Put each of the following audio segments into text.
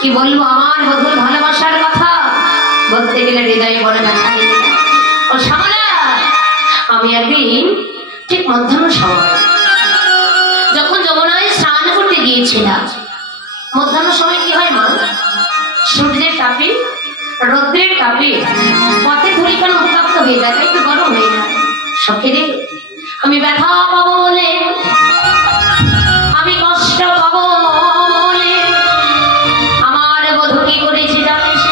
কি বলবো আমার বধুর ভালোবাসার কথা বলতে গেলে হৃদয়ে বড় ব্যথা। ও শ্যামলা, আমি একদিন ঠিক মধ্যাহ্ন সময় যখন যমুনায় স্নান করতে গিয়েছিলাম, মধ্যাহ্ন সময় কি হয় মা, সূর্যের তাপে রৌদ্রের তাপে পথে ধূলিকণা উত্তপ্ত হয়ে যায়, একটু গরম হয়ে যায়। সখীরে, আমি ব্যথা পাবো বলে, আমি কষ্ট পাবো বলে আমার বধূ কি করেছি জানিস?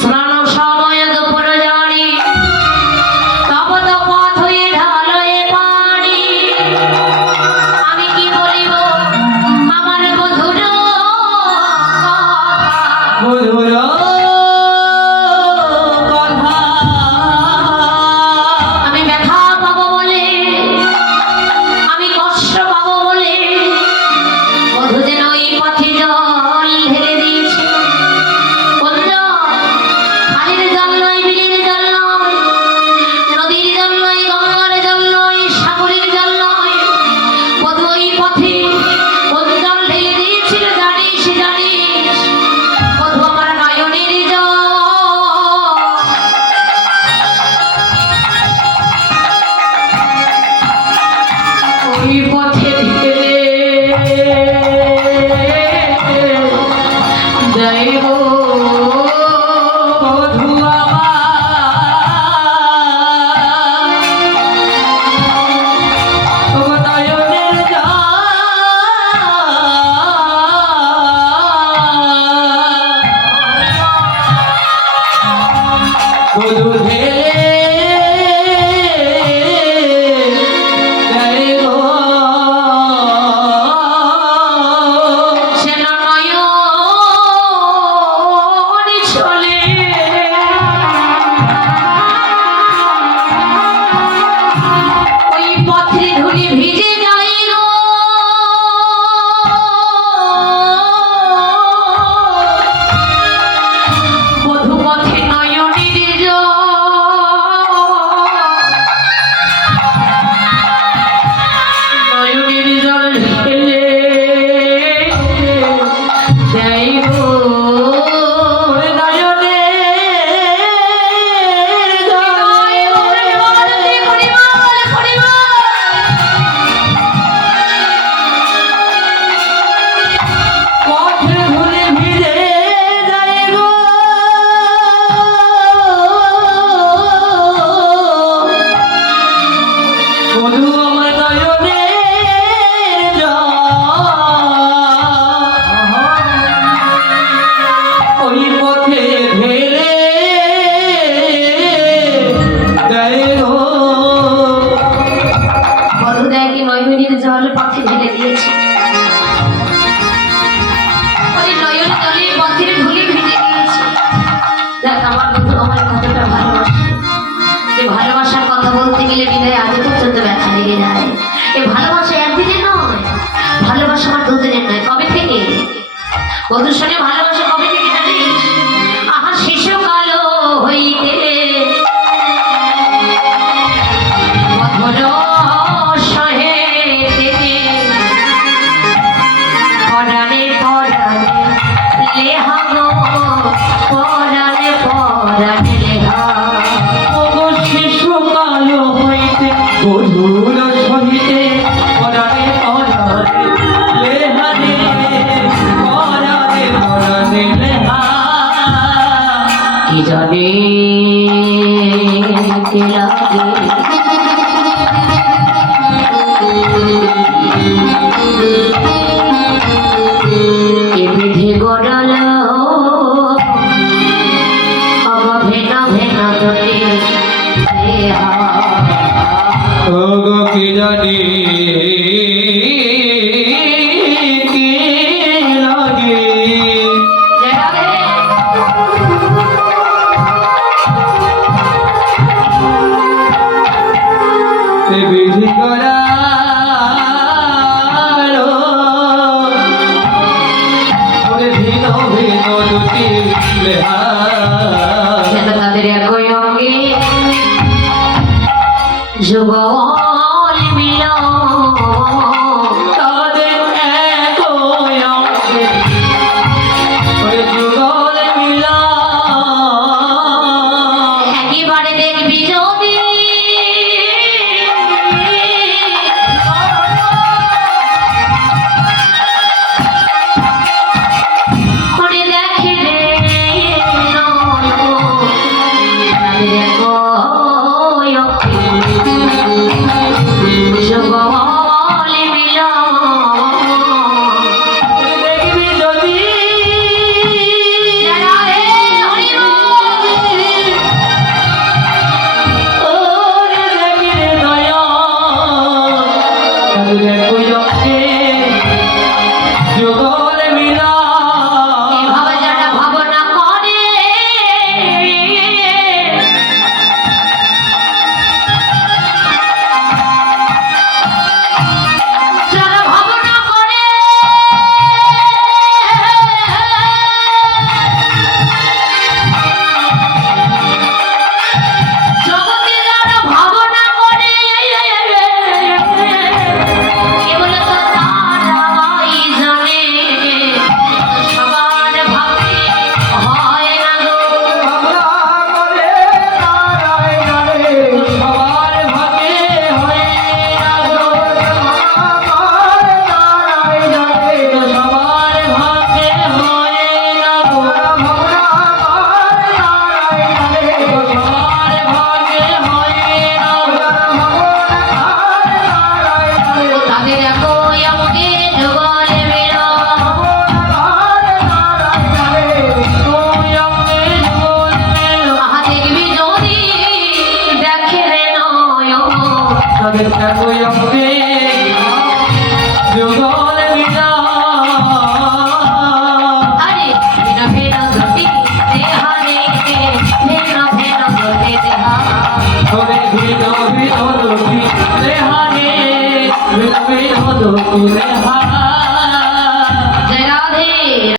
স্নান সময় দুপুর জানি তপত পথ হয়ে ঢালয়ে পানি। আমি কি বলিব আমার বধূর আমি ব্যথা পাবো বলে, আমি কষ্ট পাবো বলে বধূ যেন এই পথে জল ঢেলে দিয়েছে। কোন জল? খালের জল নয়, বিলের জল নয়, নদীর জল নয়, গঙ্গার জল নয়, সাগরের জল নয়। বধূ এই পথে কোন জল ঢেলে দিয়েছিল জানিস? জানিস? বধূ আমার নয়নের জল। ওই পথে ঢেলে যাইব বধূ আমার নয়নের জল। বধূ ঢেলে যাইব সেন নয়ন চলে। ওই পথে ধুলি ভিজে যাই গো, বধূ পথে নয়নের জল। নয়নের জল ঢেলে যাইব নয়নের জল। পথে ধুলি ভিজে যাইব বধূ আমার নয়নের জল। ওই পথে ঢেলে যাইব। বধূ দেখে নয়নের জল পথে ঢেলে দিয়েছে। ওই নয়ন জলে পথের ধুলি ভিজে দিয়েছে। দেখ আমার বন্ধু আমার কতটা ভালোবাসে। যে ভালোবাসার কথা বলতে গেলে হৃদয়ে আজ পর্যন্ত ব্যথা লেগে যায়। এই ভালোবাসা একদিনের নয়, ভালোবাসা আমার দুদিনের নয়। কবে থেকে বধূর সঙ্গে ভালোবাসা কবে থেকে জানিস? আহা শিশুকাল হইতে মধুর সহেতে পরাণে পরাণে লেহা গো, পরাণে পরাণে লেহা। শিশুকাল হইতে বধূর সহিতে পরাণে পরাণে লেহানে, পরাণে পরাণে লেহা। কি জানে কে লাগে এ বিধি গড়াল ভেনা ভেনা ধরে ওগো কি জানি কি লাগে এ বিধি গড়ালো ওরে ভিন্ন ভিন্ন দুটি লেহা। যেন তাদের একই অঙ্গে যুগল মিলন। তাদের একই অঙ্গে একই অঙ্গে যুগল বিনা আরে ভিন্ন ভিন্ন দুটি দেহারে ভিন্ন ভিন্ন দুটি দেহা ওরে ভিন্ন ভিন্ন দুটি দেহারে ভিন্ন ভিন্ন দুটি দেহা